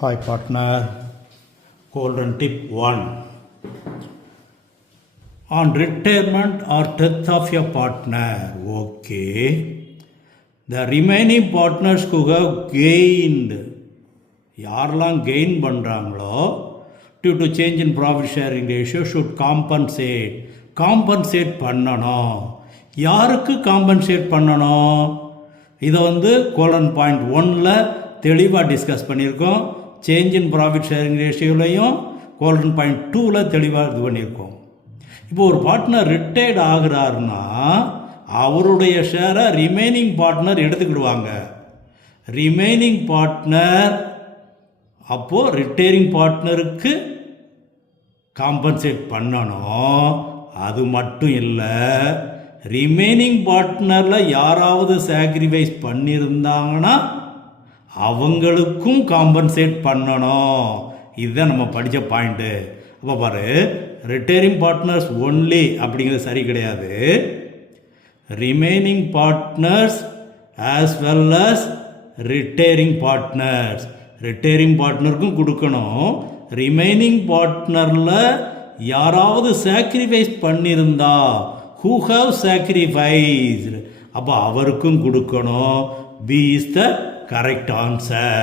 Hi partner, golden tip 1. On retirement or death of your partner, okay, the remaining partners who have gained, யாரெல்லாம் gain பண்ணுறாங்களோ due to change in profit sharing ratio should compensate பண்ணணும். யாருக்கு compensate பண்ணணும்? இதை colon point 1ல் தெளிவாக discuss பண்ணியிருக்கோம். Change in profit sharing ரேஷியோலையும் கோல்டன் பாயிண்ட் 2ல் தெளிவாக இது பண்ணியிருக்கோம். இப்போ ஒரு பார்ட்னர் ரிட்டையர்ட் ஆகிறாருன்னா அவருடைய ஷேரை ரிமைனிங் பார்ட்னர் எடுத்துக்கிடுவாங்க. ரிமைனிங் பார்ட்னர் அப்போது ரிட்டையரிங் பார்ட்னருக்கு காம்பன்சேட் பண்ணணும். அது மட்டும் இல்லை, ரிமைனிங் பார்ட்னரில் யாராவது சாக்ரிஃபைஸ் பண்ணியிருந்தாங்கன்னா அவங்களுக்கும் காம்பன்சேட் பண்ணணும். இதுதான் நம்ம படித்த பாயிண்ட்டு. அப்போ பாரு, ரிட்டையரிங் பார்ட்னர்ஸ் ஒன்லி அப்படிங்கிறது சரி கிடையாது. Remaining partners as well as retiring பார்ட்னருக்கும் கொடுக்கணும். ரிமைனிங் பார்ட்னரில் யாராவது சாக்ரிஃபைஸ் பண்ணியிருந்தா, ஹூ ஹவ் சாக்ரிஃபைஸ்டு, அப்போ அவருக்கும் கொடுக்கணும். B is the correct answer.